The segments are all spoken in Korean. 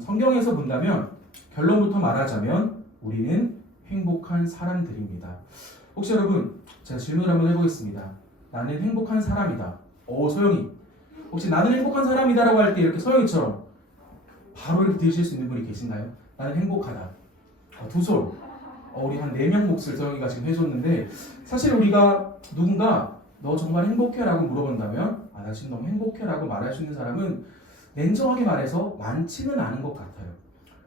성경에서 본다면 결론부터 말하자면 우리는 행복한 사람들입니다. 혹시 여러분, 제가 질문을 한번 해보겠습니다. 나는 행복한 사람이다. 소영이. 혹시 나는 행복한 사람이다라고 할 때 이렇게 서영이처럼 바로 이렇게 들으실 수 있는 분이 계신가요? 나는 행복하다. 두 손. 우리 한 4명 몫을 서영이가 지금 해줬는데, 사실 우리가 누군가 너 정말 행복해라고 물어본다면 나 지금 너무 행복해라고 말할 수 있는 사람은 냉정하게 말해서 많지는 않은 것 같아요.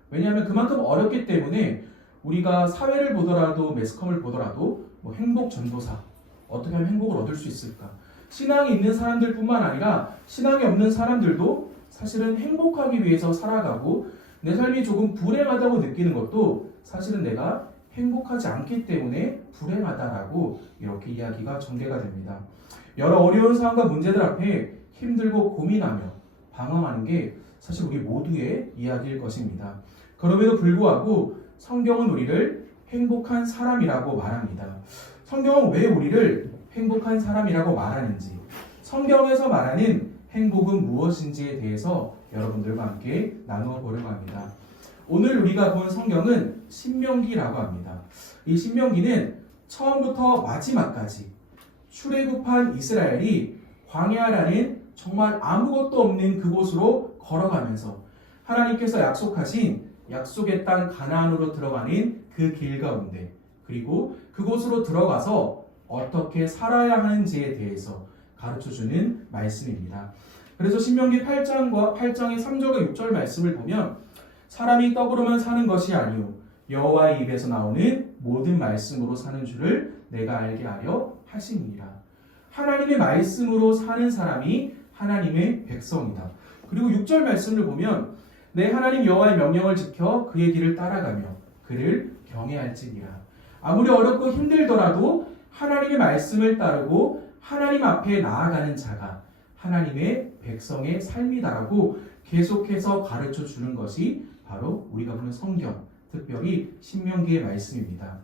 왜냐하면 그만큼 어렵기 때문에 우리가 사회를 보더라도 매스컴을 보더라도 행복 전도사, 어떻게 하면 행복을 얻을 수 있을까? 신앙이 있는 사람들뿐만 아니라 신앙이 없는 사람들도 사실은 행복하기 위해서 살아가고 내 삶이 조금 불행하다고 느끼는 것도 사실은 내가 행복하지 않기 때문에 불행하다라고 이렇게 이야기가 전개가 됩니다. 여러 어려운 상황과 문제들 앞에 힘들고 고민하며 방황하는 게 사실 우리 모두의 이야기일 것입니다. 그럼에도 불구하고 성경은 우리를 행복한 사람이라고 말합니다. 성경은 왜 우리를 행복한 사람이라고 말하는지, 성경에서 말하는 행복은 무엇인지에 대해서 여러분들과 함께 나누어 보려고 합니다. 오늘 우리가 본 성경은 신명기라고 합니다. 이 신명기는 처음부터 마지막까지 출애굽한 이스라엘이 광야라는 정말 아무것도 없는 그곳으로 걸어가면서 하나님께서 약속하신 약속의 땅 가나안으로 들어가는 그 길 가운데, 그리고 그곳으로 들어가서 어떻게 살아야 하는지에 대해서 가르쳐주는 말씀입니다. 그래서 신명기 8장의 3절과 6절 말씀을 보면 사람이 떡으로만 사는 것이 아니요 여호와의 입에서 나오는 모든 말씀으로 사는 줄을 내가 알게 하려 하심이니라. 하나님의 말씀으로 사는 사람이 하나님의 백성이다. 그리고 6절 말씀을 보면 내 하나님 여호와의 명령을 지켜 그의 길을 따라가며 그를 경외할지니라. 아무리 어렵고 힘들더라도 하나님의 말씀을 따르고 하나님 앞에 나아가는 자가 하나님의 백성의 삶이다라고 계속해서 가르쳐 주는 것이 바로 우리가 보는 성경, 특별히 신명기의 말씀입니다.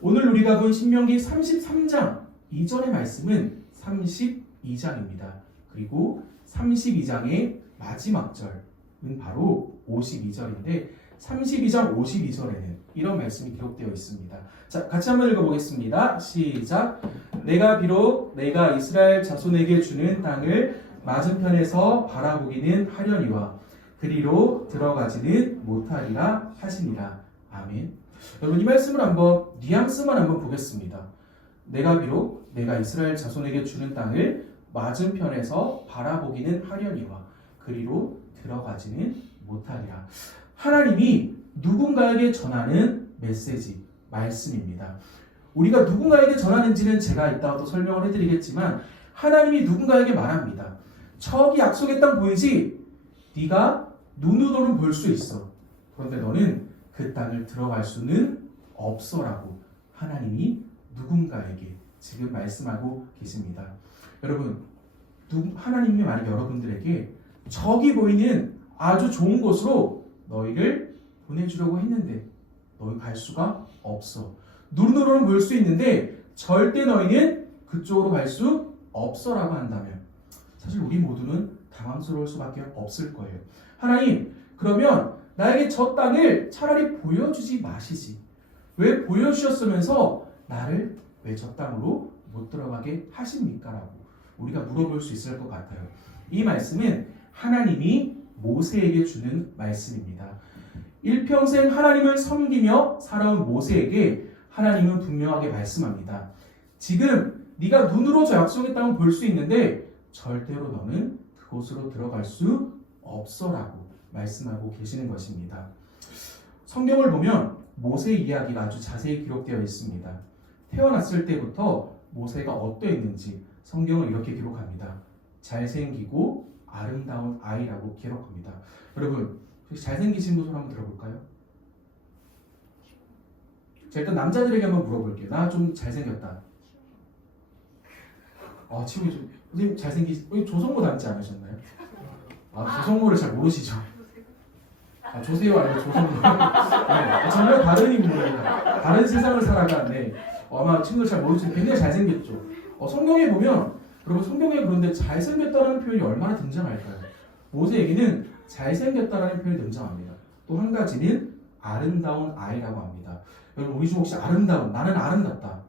오늘 우리가 본 신명기 33장 이전의 말씀은 32장입니다. 그리고 32장의 마지막 절은 바로 52절인데 32장 52절에는 이런 말씀이 기록되어 있습니다. 자, 같이 한번 읽어보겠습니다. 시작. 내가 비록 내가 이스라엘 자손에게 주는 땅을 맞은편에서 바라보기는 하려니와 그리로 들어가지는 못하리라 하시니라. 아멘. 여러분, 이 말씀을 한번 뉘앙스만 한번 보겠습니다. 내가 비록 내가 이스라엘 자손에게 주는 땅을 맞은편에서 바라보기는 하려니와 그리로 들어가지는 못하리라. 하나님이 누군가에게 전하는 메시지, 말씀입니다. 우리가 누군가에게 전하는지는 제가 이따가 또 설명을 해드리겠지만 하나님이 누군가에게 말합니다. 저기 약속의 땅 보이지? 네가 눈으로는 볼 수 있어. 그런데 너는 그 땅을 들어갈 수는 없어라고 하나님이 누군가에게 지금 말씀하고 계십니다. 여러분, 하나님이 만약 여러분들에게 저기 보이는 아주 좋은 곳으로 너희를 보내주려고 했는데 너희 갈 수가 없어. 눈으로는 볼 수 있는데 절대 너희는 그쪽으로 갈 수 없어라고 한다면 사실 우리 모두는 당황스러울 수밖에 없을 거예요. 하나님, 그러면 나에게 저 땅을 차라리 보여주지 마시지. 왜 보여주셨으면서 나를 왜 저 땅으로 못 들어가게 하십니까? 라고 우리가 물어볼 수 있을 것 같아요. 이 말씀은 하나님이 모세에게 주는 말씀입니다. 일평생 하나님을 섬기며 살아온 모세에게 하나님은 분명하게 말씀합니다. 지금 네가 눈으로 저 약속의 땅을 볼 수 있는데 절대로 너는 그곳으로 들어갈 수 없어라고 말씀하고 계시는 것입니다. 성경을 보면 모세 이야기가 아주 자세히 기록되어 있습니다. 태어났을 때부터 모세가 어떠했는지 성경은 이렇게 기록합니다. 잘생기고 아름다운 아이라고 기록합니다. 여러분, 잘생기신 분 손 한번 들어볼까요? 자, 일단 남자들에게 한번 물어볼게요. 나 좀 잘생겼다. 지금 선생님 조성모 닮지 않으셨나요? 조성모를 잘 모르시죠? 조세호 아니고 조성모. 네, 정말 다른 인물입니다. 다른 세상을 살아가는데 아마 친구들 잘 모르시는데 굉장히 잘생겼죠. 성경에 보면, 여러분, 성경에 그런데 잘생겼다는 표현이 얼마나 등장할까요? 모세에게는 잘생겼다라는 표현이 등장합니다. 또 한 가지는 아름다운 아이라고 합니다. 여러분 우리 중 혹시 아름다운, 나는 아름답다.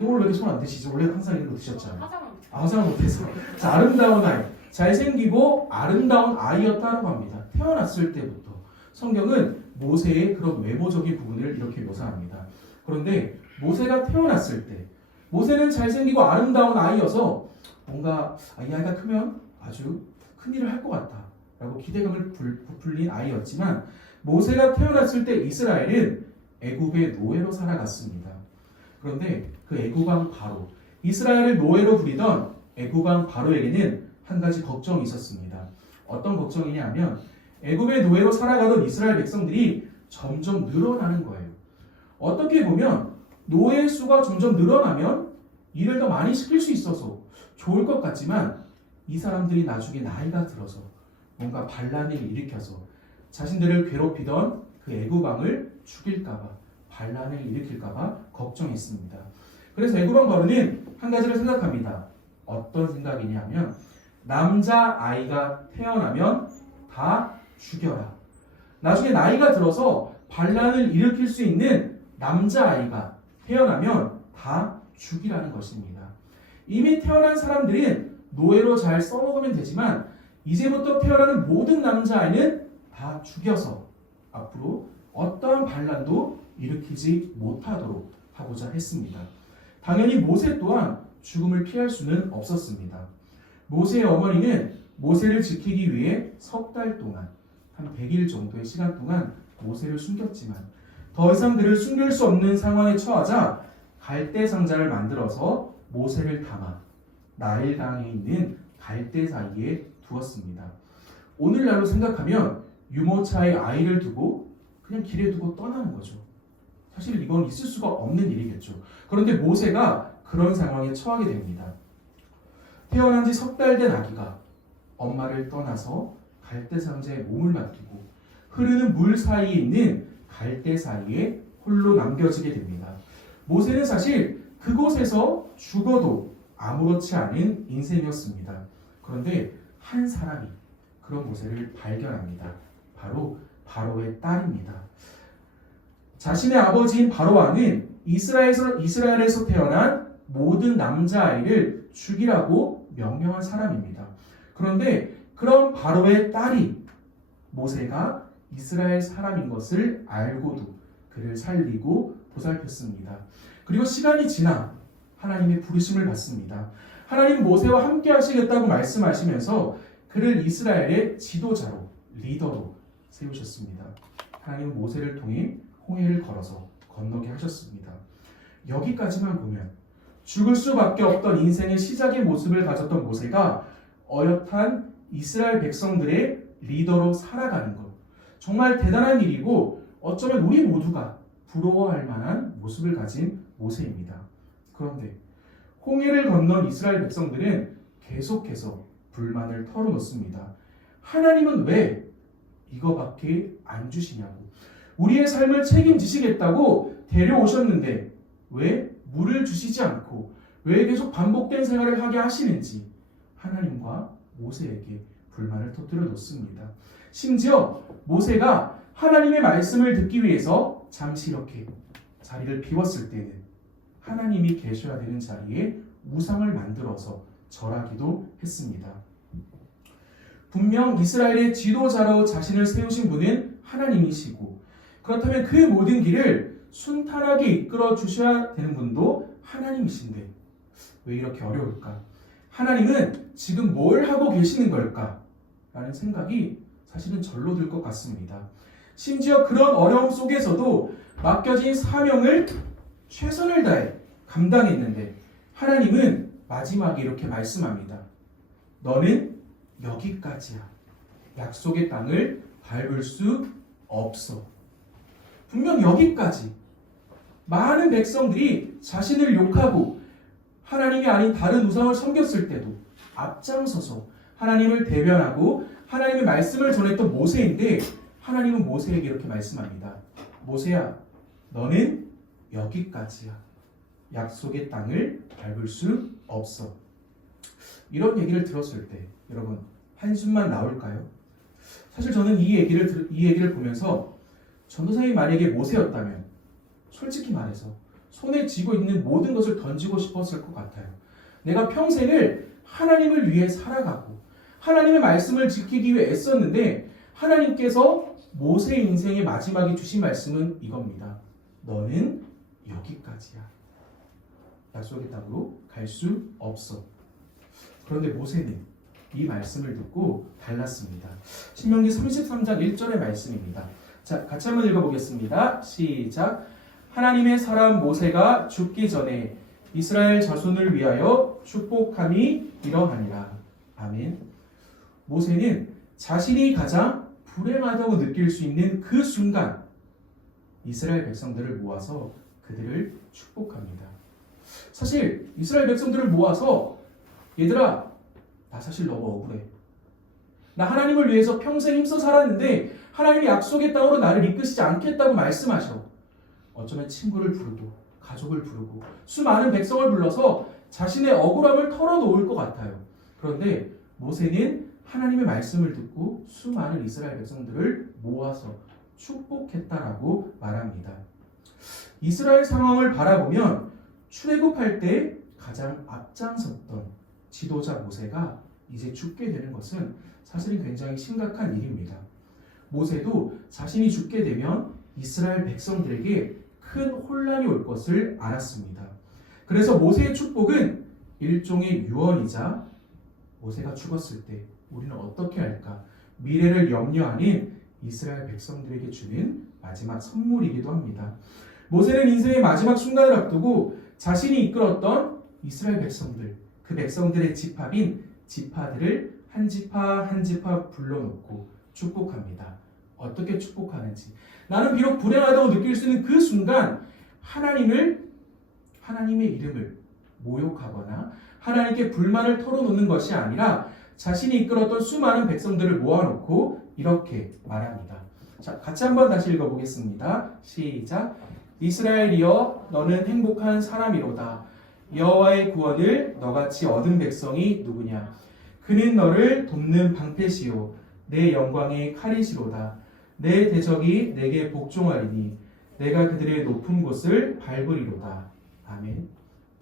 원래 이렇게 손 안 드시죠? 원래 항상 이런 거 드셨잖아요. 화장을 못해서. 자, 아름다운 아이, 잘생기고 아름다운 아이였다라고 합니다. 태어났을 때부터. 성경은 모세의 그런 외모적인 부분을 이렇게 묘사합니다. 그런데 모세가 태어났을 때 모세는 잘생기고 아름다운 아이여서 뭔가 이 아이가 크면 아주 큰 일을 할 것 같다 라고 기대감을 부풀린 아이였지만 모세가 태어났을 때 이스라엘은 애굽의 노예로 살아갔습니다. 그런데 그 애굽왕 바로, 이스라엘을 노예로 부리던 애굽왕 바로에게는 한 가지 걱정이 있었습니다. 어떤 걱정이냐 하면 애굽의 노예로 살아가던 이스라엘 백성들이 점점 늘어나는 거예요. 어떻게 보면 노예 수가 점점 늘어나면 일을 더 많이 시킬 수 있어서 좋을 것 같지만 이 사람들이 나중에 나이가 들어서 뭔가 반란을 일으켜서 자신들을 괴롭히던 그 애굽 왕을 죽일까봐, 반란을 일으킬까봐 걱정했습니다. 그래서 애굽 왕 바로는 한 가지를 생각합니다. 어떤 생각이냐면 남자 아이가 태어나면 다 죽여라. 나중에 나이가 들어서 반란을 일으킬 수 있는 남자 아이가 태어나면 다 죽이라는 것입니다. 이미 태어난 사람들은 노예로 잘 써먹으면 되지만 이제부터 태어나는 모든 남자아이는 다 죽여서 앞으로 어떠한 반란도 일으키지 못하도록 하고자 했습니다. 당연히 모세 또한 죽음을 피할 수는 없었습니다. 모세의 어머니는 모세를 지키기 위해 석 달 동안, 한 100일 정도의 시간 동안 모세를 숨겼지만 더 이상 그를 숨길 수 없는 상황에 처하자 갈대 상자를 만들어서 모세를 담아 나일강에 있는 갈대 사이에 두었습니다. 오늘날로 생각하면 유모차에 아이를 두고 그냥 길에 두고 떠나는 거죠. 사실 이건 있을 수가 없는 일이겠죠. 그런데 모세가 그런 상황에 처하게 됩니다. 태어난 지 석 달 된 아기가 엄마를 떠나서 갈대 상자에 몸을 맡기고 흐르는 물 사이에 있는 갈대 사이에 홀로 남겨지게 됩니다. 모세는 사실 그곳에서 죽어도 아무렇지 않은 인생이었습니다. 그런데 한 사람이 그런 모세를 발견합니다. 바로 바로의 딸입니다. 자신의 아버지인 바로 왕은 이스라엘에서 태어난 모든 남자아이를 죽이라고 명령한 사람입니다. 그런데 그런 바로의 딸이 모세가 이스라엘 사람인 것을 알고도 그를 살리고 보살폈습니다. 그리고 시간이 지나 하나님의 부르심을 받습니다. 하나님은 모세와 함께 하시겠다고 말씀하시면서 그를 이스라엘의 지도자로, 리더로 세우셨습니다. 하나님은 모세를 통해 홍해를 걸어서 건너게 하셨습니다. 여기까지만 보면 죽을 수밖에 없던 인생의 시작의 모습을 가졌던 모세가 어엿한 이스라엘 백성들의 리더로 살아가는 것, 정말 대단한 일이고 어쩌면 우리 모두가 부러워할 만한 모습을 가진 모세입니다. 그런데 홍해를 건넌 이스라엘 백성들은 계속해서 불만을 털어놓습니다. 하나님은 왜 이거밖에 안 주시냐고, 우리의 삶을 책임지시겠다고 데려오셨는데 왜 물을 주시지 않고 왜 계속 반복된 생활을 하게 하시는지 하나님과 모세에게 불만을 터뜨려 놓습니다. 심지어 모세가 하나님의 말씀을 듣기 위해서 잠시 이렇게 자리를 비웠을 때는 하나님이 계셔야 되는 자리에 우상을 만들어서 절하기도 했습니다. 분명 이스라엘의 지도자로 자신을 세우신 분은 하나님이시고 그렇다면 그 모든 길을 순탄하게 이끌어 주셔야 되는 분도 하나님이신데 왜 이렇게 어려울까? 하나님은 지금 뭘 하고 계시는 걸까? 라는 생각이 사실은 절로 들 것 같습니다. 심지어 그런 어려움 속에서도 맡겨진 사명을 최선을 다해 감당했는데 하나님은 마지막에 이렇게 말씀합니다. 너는 여기까지야. 약속의 땅을 밟을 수 없어. 분명 여기까지. 많은 백성들이 자신을 욕하고 하나님이 아닌 다른 우상을 섬겼을 때도 앞장서서 하나님을 대변하고 하나님의 말씀을 전했던 모세인데 하나님은 모세에게 이렇게 말씀합니다. 모세야, 너는 여기까지야. 약속의 땅을 밟을 수 없어. 이런 얘기를 들었을 때 여러분 한숨만 나올까요? 사실 저는 이 얘기를 보면서 전도사님이 만약에 모세였다면 솔직히 말해서 손에 쥐고 있는 모든 것을 던지고 싶었을 것 같아요. 내가 평생을 하나님을 위해 살아가고 하나님의 말씀을 지키기 위해 애썼는데 하나님께서 모세 인생의 마지막에 주신 말씀은 이겁니다. 너는 여기까지야. 약속의 땅으로 갈 수 없어. 그런데 모세는 이 말씀을 듣고 달랐습니다. 신명기 33장 1절의 말씀입니다. 자, 같이 한번 읽어보겠습니다. 시작. 하나님의 사람 모세가 죽기 전에 이스라엘 자손을 위하여 축복함이 이러하니라. 아멘. 모세는 자신이 가장 불행하다고 느낄 수 있는 그 순간 이스라엘 백성들을 모아서 그들을 축복합니다. 사실 이스라엘 백성들을 모아서 얘들아, 나 사실 너무 억울해. 나 하나님을 위해서 평생 힘써 살았는데 하나님이 약속의 땅으로 나를 이끄시지 않겠다고 말씀하셔. 어쩌면 친구를 부르고 가족을 부르고 수많은 백성을 불러서 자신의 억울함을 털어놓을 것 같아요. 그런데 모세는 하나님의 말씀을 듣고 수많은 이스라엘 백성들을 모아서 축복했다라고 말합니다. 이스라엘 상황을 바라보면 출애굽할 때 가장 앞장섰던 지도자 모세가 이제 죽게 되는 것은 사실은 굉장히 심각한 일입니다. 모세도 자신이 죽게 되면 이스라엘 백성들에게 큰 혼란이 올 것을 알았습니다. 그래서 모세의 축복은 일종의 유언이자 모세가 죽었을 때 우리는 어떻게 할까? 미래를 염려하는 이스라엘 백성들에게 주는 마지막 선물이기도 합니다. 모세는 인생의 마지막 순간을 앞두고 자신이 이끌었던 이스라엘 백성들, 그 백성들의 집합인 지파들을 한 지파 한 지파 불러놓고 축복합니다. 어떻게 축복하는지. 나는 비록 불행하다고 느낄 수 있는 그 순간 하나님의 이름을 모욕하거나 하나님께 불만을 털어놓는 것이 아니라 자신이 이끌었던 수많은 백성들을 모아놓고 이렇게 말합니다. 자, 같이 한번 다시 읽어보겠습니다. 시작. 이스라엘이여 너는 행복한 사람이로다. 여호와의 구원을 너같이 얻은 백성이 누구냐? 그는 너를 돕는 방패시요 내 영광의 칼이시로다. 내 대적이 내게 복종하리니 내가 그들의 높은 곳을 밟으리로다. 아멘.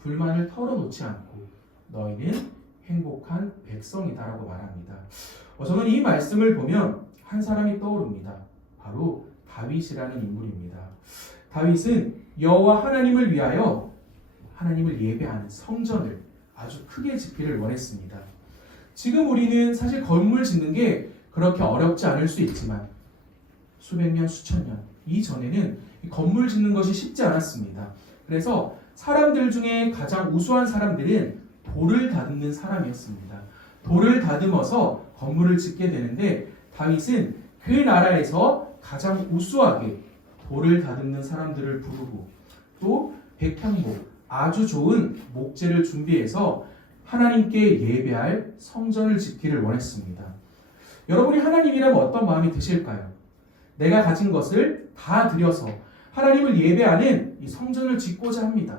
불만을 털어놓지 않고 너희는 행복한 백성이다라고 말합니다. 저는 이 말씀을 보면 한 사람이 떠오릅니다. 바로 다윗이라는 인물입니다. 다윗은 여호와 하나님을 위하여 하나님을 예배하는 성전을 아주 크게 짓기를 원했습니다. 지금 우리는 사실 건물 짓는 게 그렇게 어렵지 않을 수 있지만 수백 년, 수천 년 이전에는 건물 짓는 것이 쉽지 않았습니다. 그래서 사람들 중에 가장 우수한 사람들은 돌을 다듬는 사람이었습니다. 돌을 다듬어서 건물을 짓게 되는데 다윗은 그 나라에서 가장 우수하게 돌을 다듬는 사람들을 부르고 또 백향목, 아주 좋은 목재를 준비해서 하나님께 예배할 성전을 짓기를 원했습니다. 여러분이 하나님이라면 어떤 마음이 드실까요? 내가 가진 것을 다 들여서 하나님을 예배하는 이 성전을 짓고자 합니다.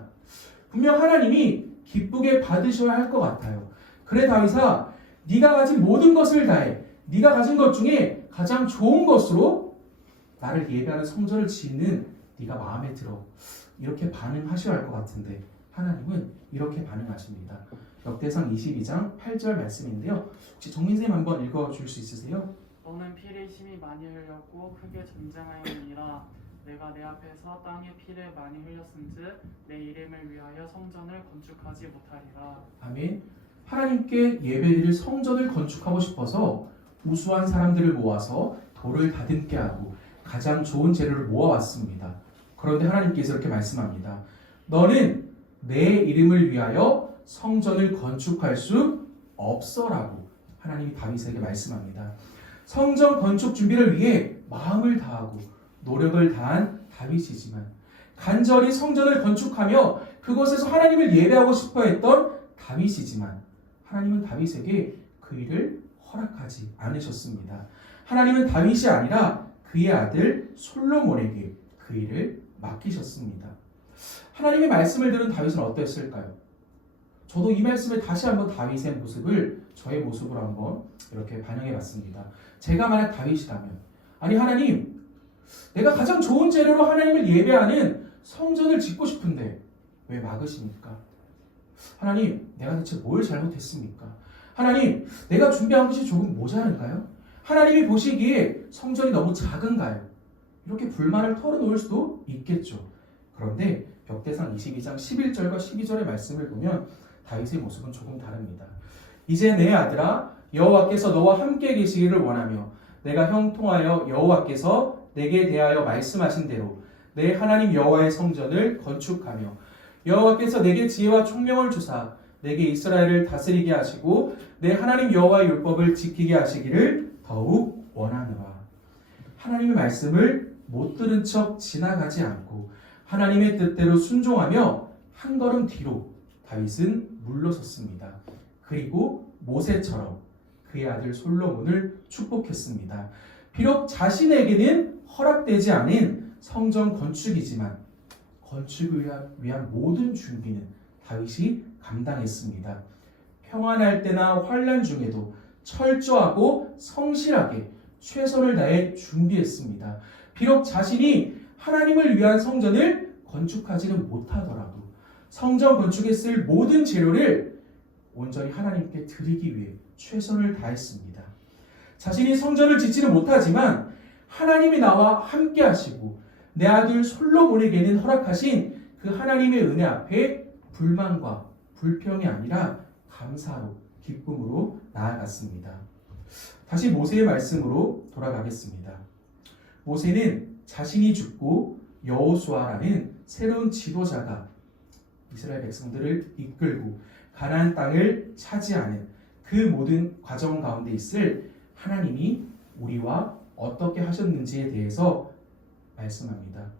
분명 하나님이 기쁘게 받으셔야 할 것 같아요. 그래 다윗아, 네가 가진 모든 것을 다해. 네가 가진 것 중에 가장 좋은 것으로 나를 예배하는 성전을 짓는 네가 마음에 들어. 이렇게 반응하셔야 할 것 같은데 하나님은 이렇게 반응하십니다. 역대상 22장 8절 말씀인데요. 혹시 정민쌤 한번 읽어줄 수 있으세요? 너는 피를 심히 많이 흘렸고 크게 전쟁하였느니라. 내가 내 앞에서 땅에 피를 많이 흘렸은즉 내 이름을 위하여 성전을 건축하지 못하리라. 아멘. 하나님께 예배드릴 성전을 건축하고 싶어서 우수한 사람들을 모아서 돌을 다듬게 하고 가장 좋은 재료를 모아왔습니다. 그런데 하나님께서 이렇게 말씀합니다. 너는 내 이름을 위하여 성전을 건축할 수 없어라고 하나님이 다윗에게 말씀합니다. 성전 건축 준비를 위해 마음을 다하고 노력을 다한 다윗이지만 간절히 성전을 건축하며 그곳에서 하나님을 예배하고 싶어 했던 다윗이지만 하나님은 다윗에게 그 일을 허락하지 않으셨습니다. 하나님은 다윗이 아니라 그의 아들 솔로몬에게 그 일을 맡기셨습니다. 하나님의 말씀을 들은 다윗은 어땠을까요? 저도 이 말씀에 다시 한번 다윗의 모습을 저의 모습으로 한번 이렇게 반영해 봤습니다. 제가 만약 다윗이라면, 아니 하나님, 내가 가장 좋은 재료로 하나님을 예배하는 성전을 짓고 싶은데 왜 막으십니까? 하나님, 내가 대체 뭘 잘못했습니까? 하나님, 내가 준비한 것이 조금 모자란가요? 하나님이 보시기에 성전이 너무 작은가요? 이렇게 불만을 털어놓을 수도 있겠죠. 그런데 역대상 22장 11절과 12절의 말씀을 보면 다윗의 모습은 조금 다릅니다. 이제 내 아들아, 여호와께서 너와 함께 계시기를 원하며 내가 형통하여 여호와께서 내게 대하여 말씀하신 대로 내 하나님 여호와의 성전을 건축하며 여호와께서 내게 지혜와 총명을 주사 내게 이스라엘을 다스리게 하시고 내 하나님 여호와의 율법을 지키게 하시기를 더욱 원하노라. 하나님의 말씀을 못 들은 척 지나가지 않고 하나님의 뜻대로 순종하며 한 걸음 뒤로 다윗은 물러섰습니다. 그리고 모세처럼 그의 아들 솔로몬을 축복했습니다. 비록 자신에게는 허락되지 않은 성전 건축이지만 건축을 위한 모든 준비는 다윗이 감당했습니다. 평안할 때나 환난 중에도 철저하고 성실하게 최선을 다해 준비했습니다. 비록 자신이 하나님을 위한 성전을 건축하지는 못하더라도 성전 건축에 쓸 모든 재료를 온전히 하나님께 드리기 위해 최선을 다했습니다. 자신이 성전을 짓지는 못하지만 하나님이 나와 함께 하시고 내 아들 솔로몬에게는 허락하신 그 하나님의 은혜 앞에 불만과 불평이 아니라 감사로 기쁨으로 나아갔습니다. 다시 모세의 말씀으로 돌아가겠습니다. 모세는 자신이 죽고 여호수아라는 새로운 지도자가 이스라엘 백성들을 이끌고 가나안 땅을 차지하는 그 모든 과정 가운데 있을 하나님이 우리와 어떻게 하셨는지에 대해서 말씀합니다.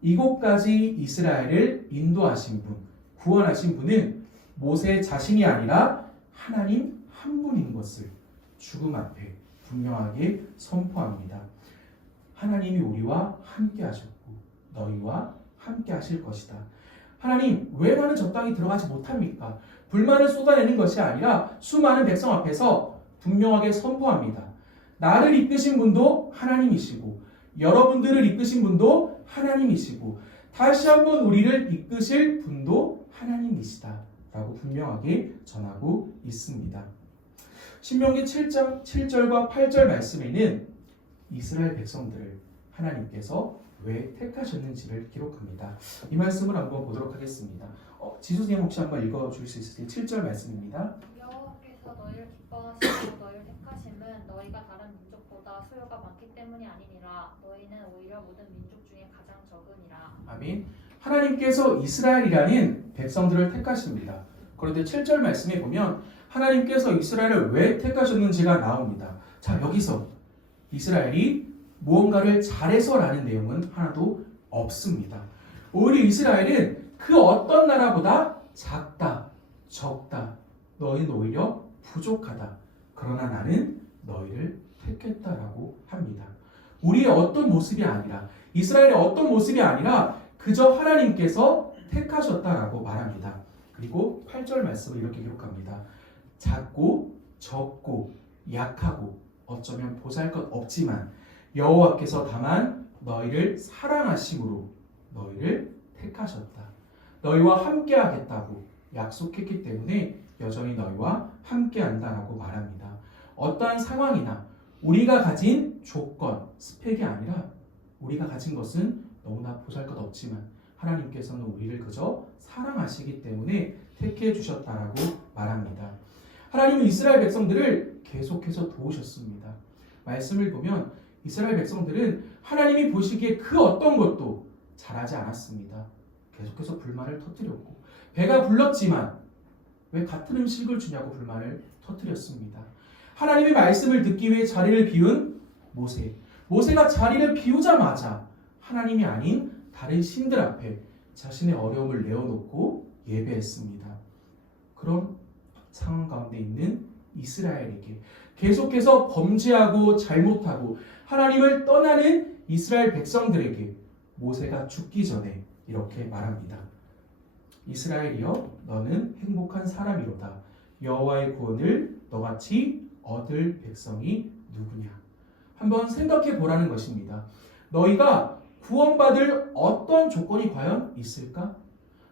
이곳까지 이스라엘을 인도하신 분, 구원하신 분은 모세 자신이 아니라 하나님 한 분인 것을 죽음 앞에 분명하게 선포합니다. 하나님이 우리와 함께 하셨고 너희와 함께 하실 것이다. 하나님, 왜 나는 저 땅에 들어가지 못합니까? 불만을 쏟아내는 것이 아니라 수많은 백성 앞에서 분명하게 선포합니다. 나를 이끄신 분도 하나님이시고 여러분들을 이끄신 분도 하나님이시고 다시 한번 우리를 이끄실 분도 하나님이시다 라고 분명하게 전하고 있습니다. 신명기 7장 7절과 8절 말씀에는 이스라엘 백성들을 하나님께서 왜 택하셨는지를 기록합니다. 이 말씀을 한번 보도록 하겠습니다. 지수님 혹시 한번 읽어줄 수 있으세요? 7절 말씀입니다. 여호와께서 너희를 기뻐하시고 너희를 택하심은 너희가 다른 민족보다 수요가 많기 때문이 아니니라. 너희는 오히려 모든 민족 중에 가장 적으니라. 아멘. 하나님께서 이스라엘이라는 백성들을 택하십니다. 그런데 7절 말씀에 보면 하나님께서 이스라엘을 왜 택하셨는지가 나옵니다. 자, 여기서 이스라엘이 무언가를 잘해서라는 내용은 하나도 없습니다. 오히려 이스라엘은 그 어떤 나라보다 작다, 적다, 너희는 오히려 부족하다. 그러나 나는 너희를 택했다라고 합니다. 우리의 어떤 모습이 아니라, 이스라엘의 어떤 모습이 아니라 그저 하나님께서 택하셨다라고 말합니다. 그리고 8절 말씀을 이렇게 기록합니다. 작고 적고 약하고 어쩌면 보잘것 없지만 여호와께서 다만 너희를 사랑하심으로 너희를 택하셨다. 너희와 함께 하겠다고 약속했기 때문에 여전히 너희와 함께 한다라고 말합니다. 어떠한 상황이나 우리가 가진 조건, 스펙이 아니라 우리가 가진 것은 너무나 보잘것 없지만 하나님께서는 우리를 그저 사랑하시기 때문에 택해 주셨다라고 말합니다. 하나님은 이스라엘 백성들을 계속해서 도우셨습니다. 말씀을 보면 이스라엘 백성들은 하나님이 보시기에 그 어떤 것도 잘하지 않았습니다. 계속해서 불만을 터뜨렸고 배가 불렀지만 왜 같은 음식을 주냐고 불만을 터뜨렸습니다. 하나님의 말씀을 듣기 위해 자리를 비운 모세. 모세가 자리를 비우자마자 하나님이 아닌 다른 신들 앞에 자신의 어려움을 내어놓고 예배했습니다. 그럼 상황 가운데 있는 이스라엘에게 계속해서 범죄하고 잘못하고 하나님을 떠나는 이스라엘 백성들에게 모세가 죽기 전에 이렇게 말합니다. 이스라엘이여 너는 행복한 사람이로다. 여호와의 구원을 너같이 얻을 백성이 누구냐. 한번 생각해 보라는 것입니다. 너희가 구원받을 어떤 조건이 과연 있을까?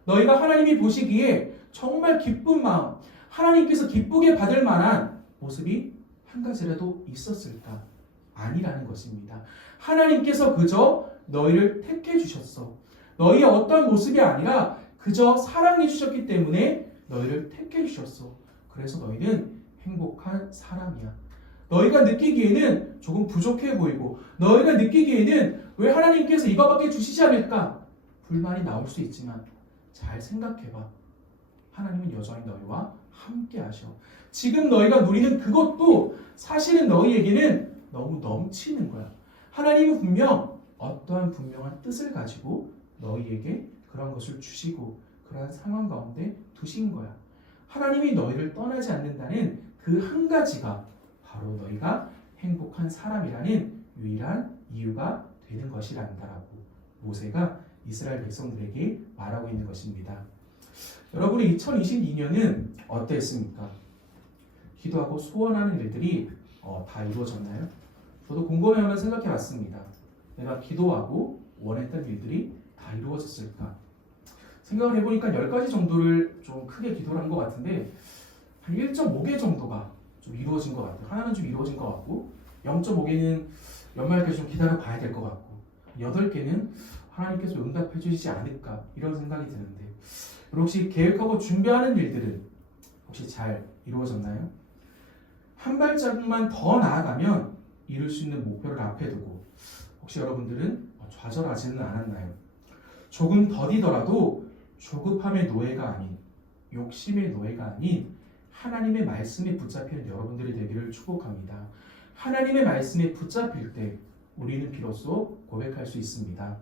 너희가 하나님이 보시기에 정말 기쁜 마음, 하나님께서 기쁘게 받을 만한 모습이 한 가지라도 있었을까? 아니라는 것입니다. 하나님께서 그저 너희를 택해 주셨어. 너희의 어떤 모습이 아니라 그저 사랑해 주셨기 때문에 너희를 택해 주셨어. 그래서 너희는 행복한 사람이야. 너희가 느끼기에는 조금 부족해 보이고 너희가 느끼기에는 왜 하나님께서 이거밖에 주시지 않을까? 불만이 나올 수 있지만 잘 생각해봐. 하나님은 여전히 너희와 함께 하셔. 지금 너희가 누리는 그것도 사실은 너희에게는 너무 넘치는 거야. 하나님은 분명 어떠한 분명한 뜻을 가지고 너희에게 그런 것을 주시고 그러한 상황 가운데 두신 거야. 하나님이 너희를 떠나지 않는다는 그 한 가지가 바로 너희가 행복한 사람이라는 유일한 이유가 되는 것이란다라고 모세가 이스라엘 백성들에게 말하고 있는 것입니다. 여러분의 2022년은 어땠습니까? 기도하고 소원하는 일들이 다 이루어졌나요? 저도 곰곰이 한번 생각해 봤습니다. 내가 기도하고 원했던 일들이 다 이루어졌을까? 생각을 해보니까 10가지 정도를 좀 크게 기도를 한 것 같은데 한 1.5개 정도가 좀 이루어진 것 같아요. 하나는 좀 이루어진 것 같고 0.5개는 연말까지 좀 기다려 봐야 될 것 같고 8개는 하나님께서 응답해 주시지 않을까 이런 생각이 드는데 혹시 계획하고 준비하는 일들은 혹시 잘 이루어졌나요? 한 발자국만 더 나아가면 이룰 수 있는 목표를 앞에 두고 혹시 여러분들은 좌절하지는 않았나요? 조금 더디더라도 조급함의 노예가 아닌 욕심의 노예가 아닌 하나님의 말씀에 붙잡히는 여러분들이 되기를 축복합니다. 하나님의 말씀에 붙잡힐 때 우리는 비로소 고백할 수 있습니다.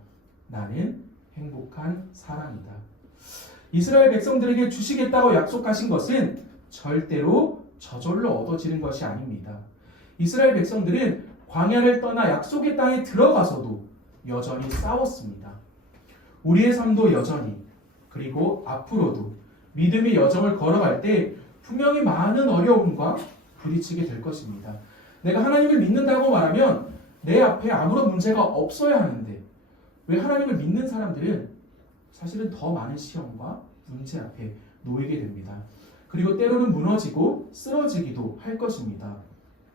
나는 행복한 사람이다. 이스라엘 백성들에게 주시겠다고 약속하신 것은 절대로 저절로 얻어지는 것이 아닙니다. 이스라엘 백성들은 광야를 떠나 약속의 땅에 들어가서도 여전히 싸웠습니다. 우리의 삶도 여전히 그리고 앞으로도 믿음의 여정을 걸어갈 때 분명히 많은 어려움과 부딪히게 될 것입니다. 내가 하나님을 믿는다고 말하면 내 앞에 아무런 문제가 없어야 하는데 왜 하나님을 믿는 사람들은 사실은 더 많은 시험과 문제 앞에 놓이게 됩니다. 그리고 때로는 무너지고 쓰러지기도 할 것입니다.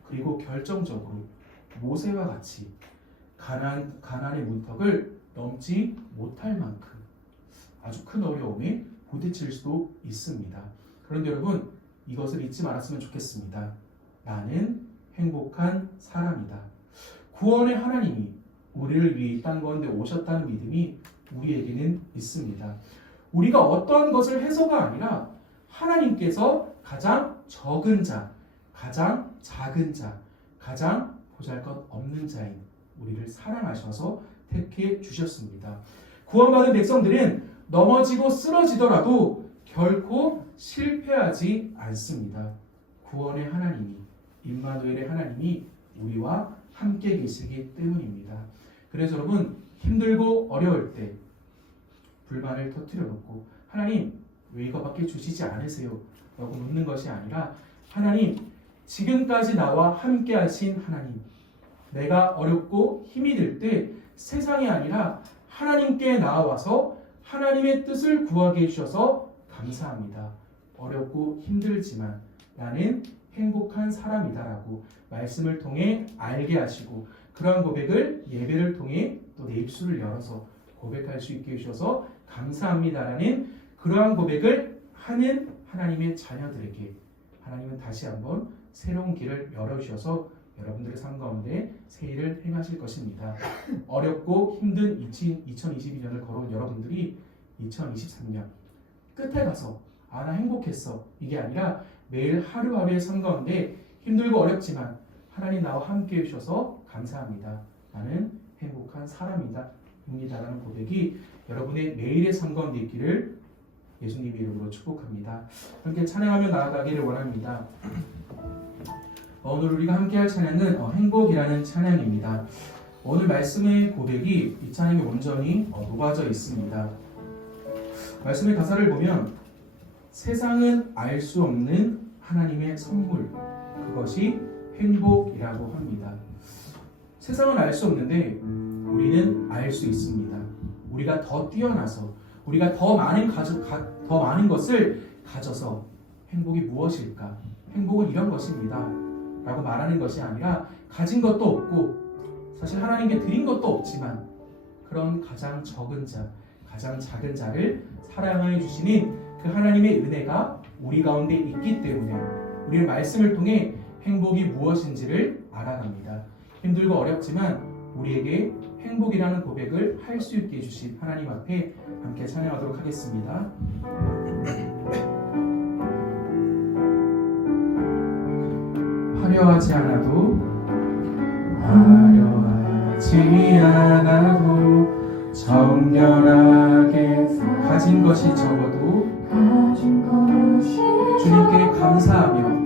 그리고 결정적으로 모세와 같이 가나안의 문턱을 넘지 못할 만큼 아주 큰 어려움에 부딪힐 수도 있습니다. 그런데 여러분 이것을 잊지 말았으면 좋겠습니다. 나는 행복한 사람이다. 구원의 하나님이 우리를 위해 이 땅 가운데 오셨다는 믿음이 우리에게는 있습니다. 우리가 어떠한 것을 해서가 아니라 하나님께서 가장 적은 자, 가장 작은 자, 가장 보잘것없는 자인 우리를 사랑하셔서 택해 주셨습니다. 구원받은 백성들은 넘어지고 쓰러지더라도 결코 실패하지 않습니다. 구원의 하나님이 임마누엘의 하나님이 우리와 함께 계시기 때문입니다. 그래서 여러분 힘들고 어려울 때 불만을 터뜨려 놓고 하나님 왜 이거밖에 주시지 않으세요? 라고 묻는 것이 아니라 하나님 지금까지 나와 함께 하신 하나님 내가 어렵고 힘이 들 때 세상이 아니라 하나님께 나아와서 하나님의 뜻을 구하게 해주셔서 감사합니다. 어렵고 힘들지만 나는 행복한 사람이다라고 말씀을 통해 알게 하시고 그러한 고백을 예배를 통해 또 내 입술을 열어서 고백할 수 있게 해주셔서 감사합니다라는 그러한 고백을 하는 하나님의 자녀들에게 하나님은 다시 한번 새로운 길을 열어주셔서 여러분들의 삶 가운데 새 일을 행하실 것입니다. 어렵고 힘든 2022년을 걸어온 여러분들이 2023년 끝에 가서 나 행복했어 이게 아니라 매일 하루하루의 삶 가운데 힘들고 어렵지만 하나님 나와 함께 해주셔서 감사합니다. 나는 행복한 사람이다 입니다라는 고백이 여러분의 매일의 삶 가운데 있기를 예수님 이름으로 축복합니다. 함께 찬양하며 나아가기를 원합니다. 오늘 우리가 함께 할 찬양은 행복이라는 찬양입니다. 오늘 말씀의 고백이 이 찬양에 온전히 녹아져 있습니다. 말씀의 가사를 보면 세상은 알 수 없는 하나님의 선물, 그것이 행복이라고 합니다. 세상은 알 수 없는데 우리는 알 수 있습니다. 우리가 더 뛰어나서, 우리가 더 많은 것을 가져서 행복이 무엇일까? 행복은 이런 것입니다 라고 말하는 것이 아니라 가진 것도 없고 사실 하나님께 드린 것도 없지만 그런 가장 적은 자, 가장 작은 자를 사랑하여 주시는 그 하나님의 은혜가 우리 가운데 있기 때문에 우리의 말씀을 통해 행복이 무엇인지를 알아갑니다. 힘들고 어렵지만 우리에게 행복이라는 고백을 할 수 있게 해주신 하나님 앞에 함께 찬양하도록 하겠습니다. 화려하지 않아도 정결하게 가진 것이 적어도 주님께 감사하며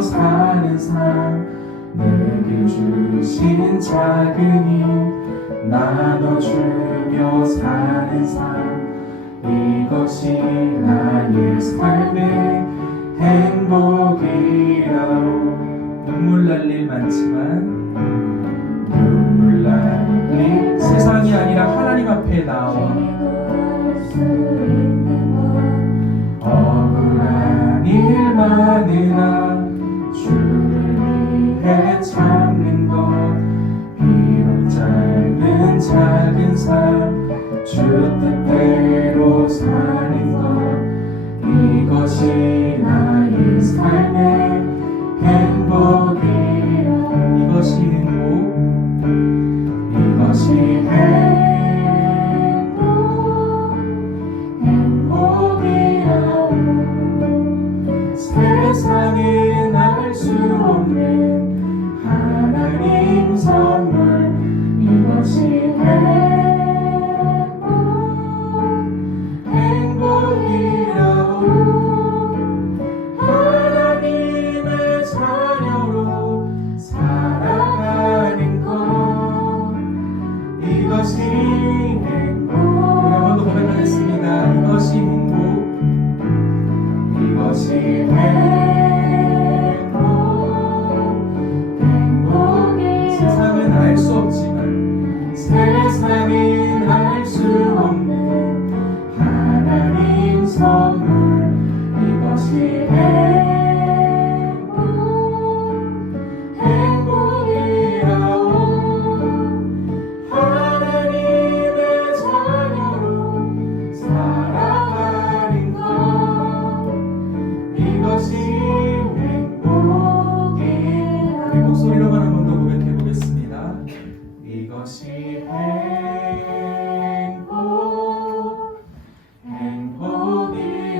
사는 삶, 내게 주신 작은 힘 나눠주며 사는 삶, 이것이 나의 삶의 행복이라오. 눈물 날 일 많지만 세상이 아니라 하나님 앞에 나와 억울한 일 많으나 주를 위해 참는 것, 비록 짧은 작은 삶 주 뜻대로 사는 것, 이것이 나의 삶의 행복이야. 이것이 행복이야. 세상은 알 수 없는 하나님 선물, 이것이 행복이라오. 하나님의 자녀로 살아가는 것, 이것이 행복. 우리 한 번 더 고백하겠습니다. 이것이 행복, 이것이 행복이. 세상은 알 수 없지만, 세상은 알 수 없는 하나님 선물, 이것이 행복이라오. 하나님의 자녀로 살아가는 것, 이것이 행복이라오. 우리 목소리로만 한 번 더 고백해 보겠습니다. 이것이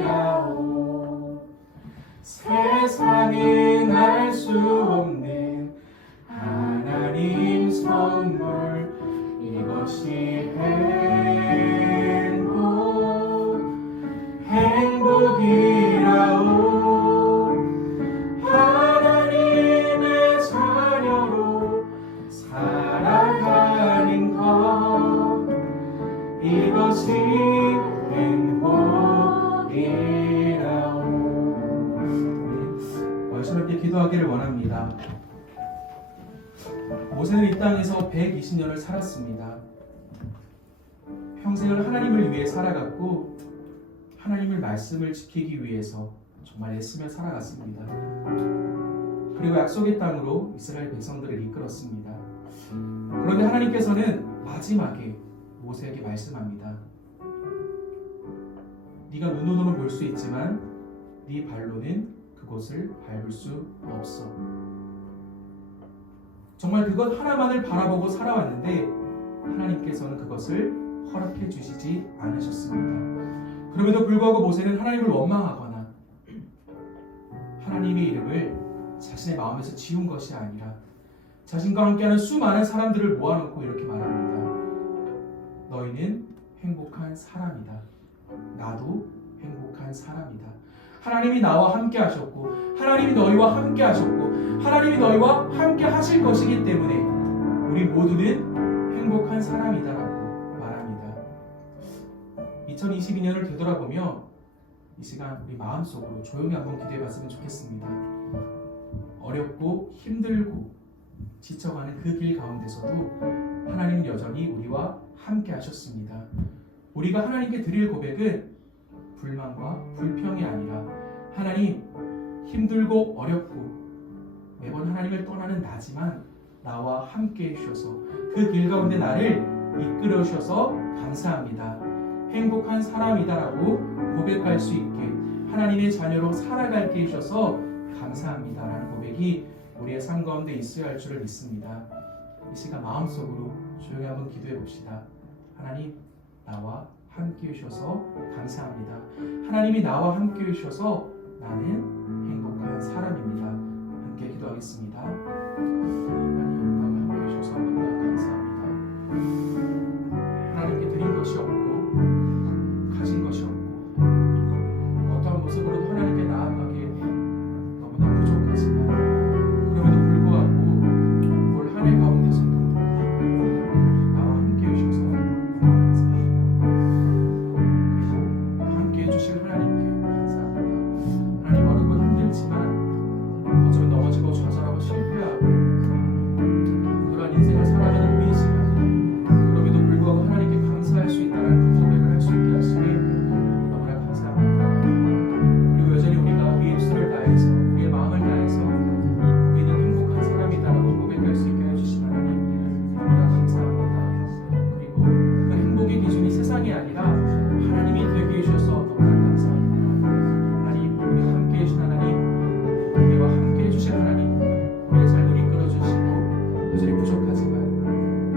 행복이라오. 세상은 알 수 없는 하나님 선물, 이것이 행복이라오. 하나님의 자녀로 살아가는 것, 이것이 행복이라오. 열심히 기도하기를 원합니다. 모세는 이 땅에서 120년을 살았습니다. 평생을 하나님을 위해 살아갔고 하나님의 말씀을 지키기 위해서 정말 애쓰며 살아갔습니다. 그리고 약속의 땅으로 이스라엘 백성들을 이끌었습니다. 그런데 하나님께서는 마지막에 모세에게 말씀합니다. 네가 눈으로는 볼 수 있지만 네 발로는 그곳을 밟을 수 없어. 정말 그것 하나만을 바라보고 살아왔는데 하나님께서는 그것을 허락해 주시지 않으셨습니다. 그럼에도 불구하고 모세는 하나님을 원망하거나 하나님의 이름을 자신의 마음에서 지운 것이 아니라 자신과 함께하는 수많은 사람들을 모아놓고 이렇게 말합니다. 너희는 행복한 사람이다. 나도 행복한 사람이다. 하나님이 나와 함께 하셨고 하나님이 너희와 함께 하셨고 하나님이 너희와 함께 하실 것이기 때문에 우리 모두는 행복한 사람이다라고 말합니다. 2022년을 되돌아보며 이 시간 우리 마음속으로 조용히 한번 기도해 봤으면 좋겠습니다. 어렵고 힘들고 지쳐가는 그 길 가운데서도 하나님은 여전히 우리와 함께 하셨습니다. 우리가 하나님께 드릴 고백은 불만과 불평이 아니라 하나님, 힘들고 어렵고 매번 하나님을 떠나는 나지만 나와 함께 해주셔서 그 길 가운데 나를 이끌어 주셔서 감사합니다. 행복한 사람이다라고 고백할 수 있게 하나님의 자녀로 살아갈게 해주셔서 감사합니다 라는 고백이 우리의 삶 가운데 있어야 할 줄을 믿습니다. 이 시간 마음속으로 조용히 한번 기도해 봅시다. 하나님, 나와 함께 해주셔서 감사합니다. 하나님이 나와 함께 해주셔서 나는 행복한 사람입니다. 함께 기도하겠습니다. 하나님, 나와 함께 해주셔서 감사합니다. 하나님께 드린 것이 없고 가진 것이 없고 어떠한 모습으로도 하나님께 나아가기에 너무나 부족하지만 그럼에도 불구하고 올 한 해 가운데서도 나와 함께 해주셔서 감사합니다. 그리고 함께 해주실 하나님께 감사합니다. 하나님, 어렵고 힘들지만 어쩌면 넘어지고 좌절하고 실패하고 그러한 인생을 살아가는 우리지만 그럼에도 불구하고 하나님께 감사할 수 있다는 그 고백을 할 수 있게 하시니 너무나 감사합니다. 그리고 여전히 우리가 우리의 입술을 다해서 우리의 마음을 다해서 우리는 행복한 사람이다라고 고백할 수 있게 해주신 하나님 너무나 감사합니다. 그리고 그 행복의 기준이 세상이 아니라 하나님이 되게 해주셔서 너무나 감사합니다. 하나님, 우리와 함께 해주신 하나님, 우리와 함께 해주신 하나님, 우리의 삶을 이끌어주시고 여전히 부족하지만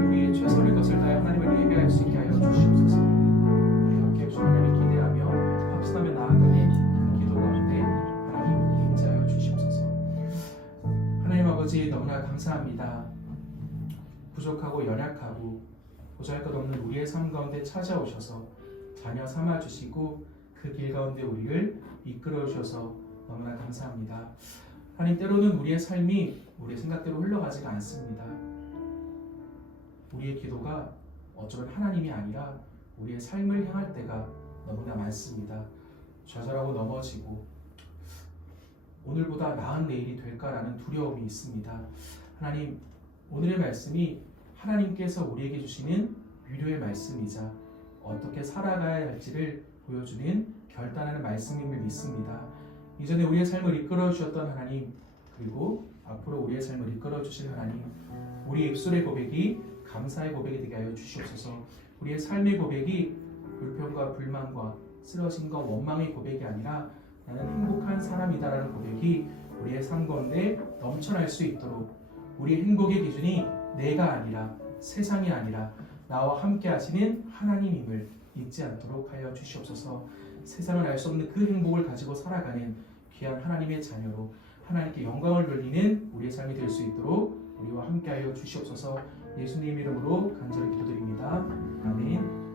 우리의 최선의 것을 다해 하나님을 예배할 수 있게 하여 주시옵소서. 우리 함께 해주신 하나님을 기대하며 합심하며 나아가는 기도 가운데 하나님 임재하여 주시옵소서. 하나님 아버지, 너무나 감사합니다. 부족하고 연약하고 보잘 것 없는 우리의 삶 가운데 찾아오셔서 자녀 삼아주시고 그 길 가운데 우리를 이끌어 주셔서 너무나 감사합니다. 하나님, 때로는 우리의 삶이 우리의 생각대로 흘러가지가 않습니다. 우리의 기도가 어쩌면 하나님이 아니라 우리의 삶을 향할 때가 너무나 많습니다. 좌절하고 넘어지고 오늘보다 나은 내일이 될까라는 두려움이 있습니다. 하나님, 오늘의 말씀이 하나님께서 우리에게 주시는 위로의 말씀이자 어떻게 살아가야 할지를 보여주는 결단하는 말씀임을 믿습니다. 이전에 우리의 삶을 이끌어 주셨던 하나님, 그리고 앞으로 우리의 삶을 이끌어 주실 하나님, 우리의 입술의 고백이 감사의 고백이 되게 하여 주시옵소서. 우리의 삶의 고백이 불평과 불만과 쓰러짐과 원망의 고백이 아니라 나는 행복한 사람이다라는 고백이 우리의 삶 가운데 넘쳐날 수 있도록 우리의 행복의 기준이 내가 아니라 세상이 아니라 나와 함께 하시는 하나님임을 잊지 않도록 하여 주시옵소서. 세상은 알 수 없는 그 행복을 가지고 살아가는 귀한 하나님의 자녀로 하나님께 영광을 돌리는 우리의 삶이 될 수 있도록 우리와 함께 하여 주시옵소서. 예수님 이름으로 간절히 기도드립니다. 아멘.